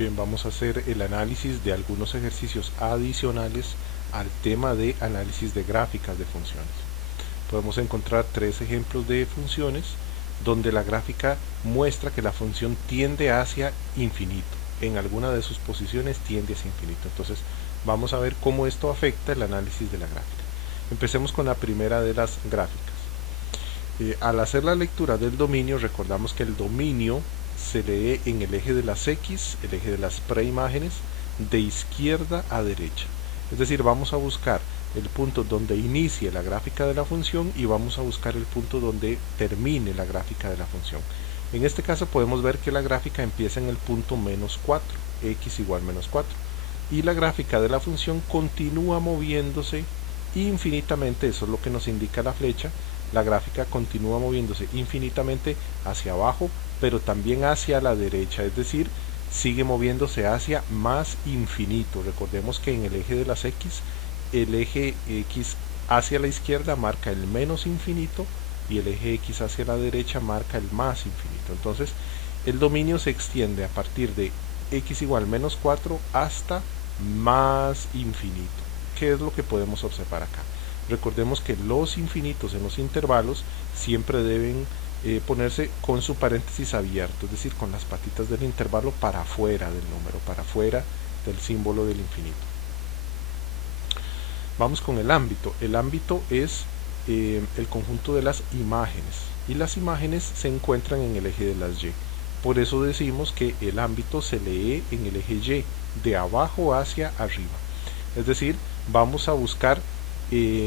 Bien, vamos a hacer el análisis de algunos ejercicios adicionales al tema de análisis de gráficas de funciones. Podemos encontrar tres ejemplos de funciones donde la gráfica muestra que la función tiende hacia infinito. En alguna de sus posiciones tiende hacia infinito. Entonces vamos a ver cómo esto afecta el análisis de la gráfica. Empecemos con la primera de las gráficas. Al hacer la lectura del dominio, recordamos que el dominio se lee en el eje de las X, el eje de las preimágenes, de izquierda a derecha. Es decir, vamos a buscar el punto donde inicie la gráfica de la función y vamos a buscar el punto donde termine la gráfica de la función. En este caso podemos ver que la gráfica empieza en el punto menos 4, x igual menos 4, y la gráfica de la función continúa moviéndose infinitamente, eso es lo que nos indica la flecha. La gráfica continúa moviéndose infinitamente hacia abajo, pero también hacia la derecha, es decir, sigue moviéndose hacia más infinito. Recordemos que en el eje de las X, el eje X hacia la izquierda marca el menos infinito y el eje X hacia la derecha marca el más infinito. Entonces, el dominio se extiende a partir de X igual menos 4 hasta más infinito. ¿Qué es lo que podemos observar acá? Recordemos que los infinitos en los intervalos siempre deben ponerse con su paréntesis abierto, es decir, con las patitas del intervalo para afuera del número, para afuera del símbolo del infinito. Vamos con el ámbito. El ámbito es el conjunto de las imágenes, y las imágenes se encuentran en el eje de las Y. Por eso decimos que el ámbito se lee en el eje Y, de abajo hacia arriba. Es decir, vamos a buscar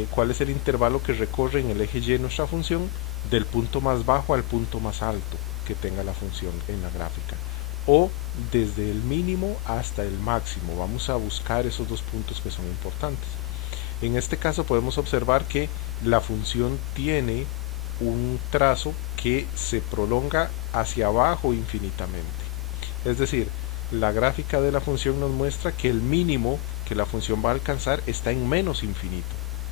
cuál es el intervalo que recorre en el eje Y nuestra función, del punto más bajo al punto más alto que tenga la función en la gráfica, o desde el mínimo hasta el máximo. Vamos a buscar esos dos puntos que son importantes. En este caso podemos observar que la función tiene un trazo que se prolonga hacia abajo infinitamente. Es decir, la gráfica de la función nos muestra que el mínimo que la función va a alcanzar está en menos infinito.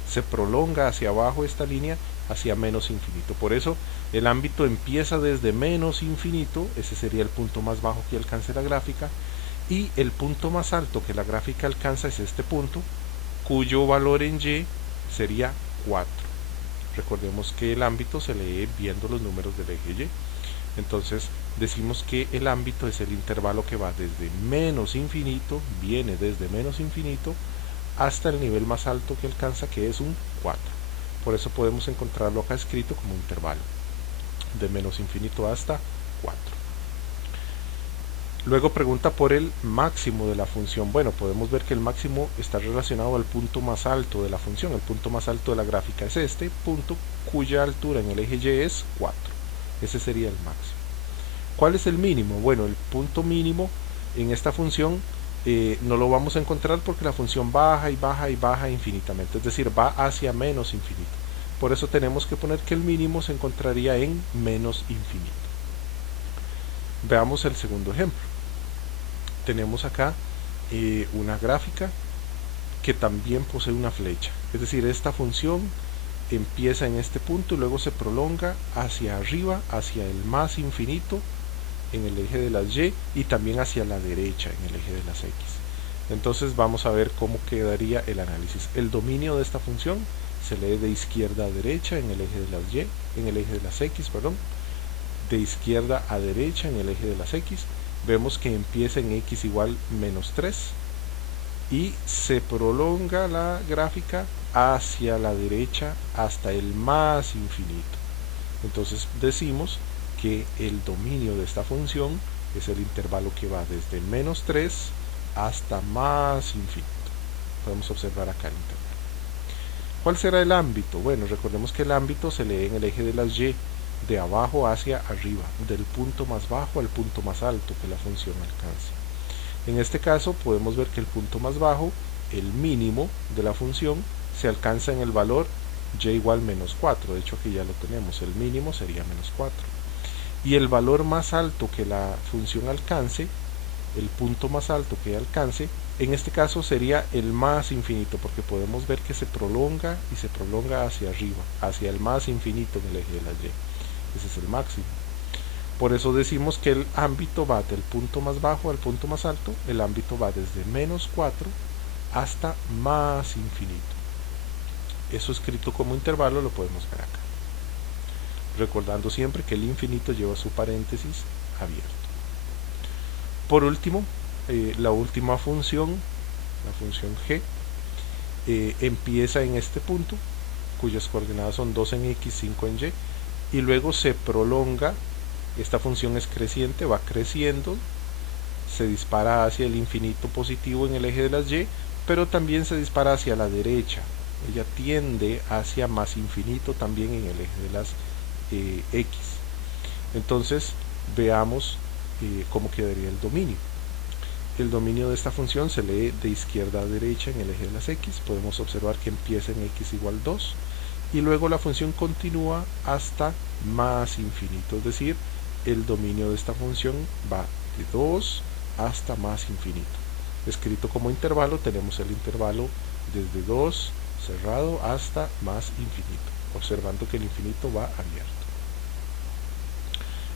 Se prolonga hacia abajo esta línea hacia menos infinito. Por eso el ámbito empieza desde menos infinito, ese sería el punto más bajo que alcance la gráfica, y el punto más alto que la gráfica alcanza es este punto, cuyo valor en Y sería 4. Recordemos que el ámbito se lee viendo los números del eje Y. Entonces decimos que el ámbito es el intervalo que va desde menos infinito, viene desde menos infinito hasta el nivel más alto que alcanza, que es un 4. Por eso podemos encontrarlo acá escrito como intervalo de menos infinito hasta 4. Luego pregunta por el máximo de la función. Bueno, podemos ver que el máximo está relacionado al punto más alto de la función. El punto más alto de la gráfica es este punto, cuya altura en el eje Y es 4. Ese sería el máximo. ¿Cuál es el mínimo? Bueno, el punto mínimo en esta función no lo vamos a encontrar porque la función baja y baja y baja infinitamente, es decir, va hacia menos infinito. Por eso tenemos que poner que el mínimo se encontraría en menos infinito. Veamos el segundo ejemplo. Tenemos acá una gráfica que también posee una flecha, es decir, esta función empieza en este punto y luego se prolonga hacia arriba, hacia el más infinito en el eje de las Y, y también hacia la derecha en el eje de las X. Entonces vamos a ver cómo quedaría el análisis. El dominio de esta función se lee de izquierda a derecha en el eje de las Y, en el eje de las X, perdón, de izquierda a derecha en el eje de las X. Vemos que empieza en X igual menos 3 y se prolonga la gráfica hacia la derecha hasta el más infinito. Entonces decimos que el dominio de esta función es el intervalo que va desde menos 3 hasta más infinito. Podemos observar acá el intervalo. ¿Cuál será el ámbito? Bueno, recordemos que el ámbito se lee en el eje de las Y, de abajo hacia arriba, del punto más bajo al punto más alto que la función alcanza. En este caso podemos ver que el punto más bajo, el mínimo de la función, se alcanza en el valor Y igual menos 4. De hecho aquí ya lo tenemos, el mínimo sería menos 4. Y el valor más alto que la función alcance, el punto más alto que alcance, en este caso sería el más infinito, porque podemos ver que se prolonga y se prolonga hacia arriba, hacia el más infinito en el eje de la Y. Ese es el máximo. Por eso decimos que el ámbito va del punto más bajo al punto más alto. El ámbito va desde -4 hasta más infinito. Eso escrito como intervalo lo podemos ver acá. Recordando siempre que el infinito lleva su paréntesis abierto. Por último, la última función, la función g, empieza en este punto, cuyas coordenadas son 2 en x, 5 en y, y luego se prolonga. Esta función es creciente, va creciendo, se dispara hacia el infinito positivo en el eje de las y, pero también se dispara hacia la derecha. Ella tiende hacia más infinito también en el eje de las x. Entonces veamos cómo quedaría el dominio. El dominio de esta función se lee de izquierda a derecha en el eje de las x. Podemos observar que empieza en x igual 2 y luego la función continúa hasta más infinito, es decir, el dominio de esta función va de 2 hasta más infinito. Escrito como intervalo, tenemos el intervalo desde 2 cerrado hasta más infinito, observando que el infinito va abierto.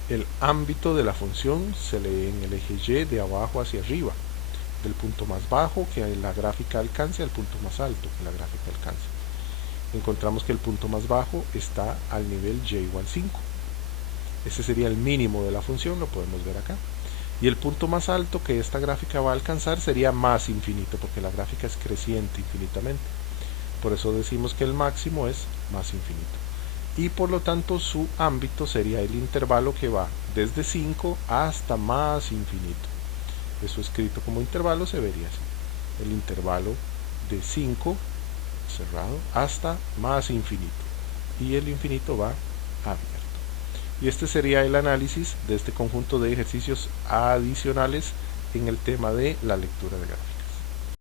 El ámbito de la función se lee en el eje y de abajo hacia arriba, del punto más bajo que la gráfica alcance al punto más alto que la gráfica alcance. Encontramos que el punto más bajo está al nivel y igual 5. Ese sería el mínimo de la función, lo podemos ver acá. Y el punto más alto que esta gráfica va a alcanzar sería más infinito, porque la gráfica es creciente infinitamente. Por eso decimos que el máximo es más infinito. Y por lo tanto su ámbito sería el intervalo que va desde 5 hasta más infinito. Eso escrito como intervalo se vería así. El intervalo de 5 cerrado hasta más infinito. Y el infinito va abierto. Y este sería el análisis de este conjunto de ejercicios adicionales en el tema de la lectura de gráficos.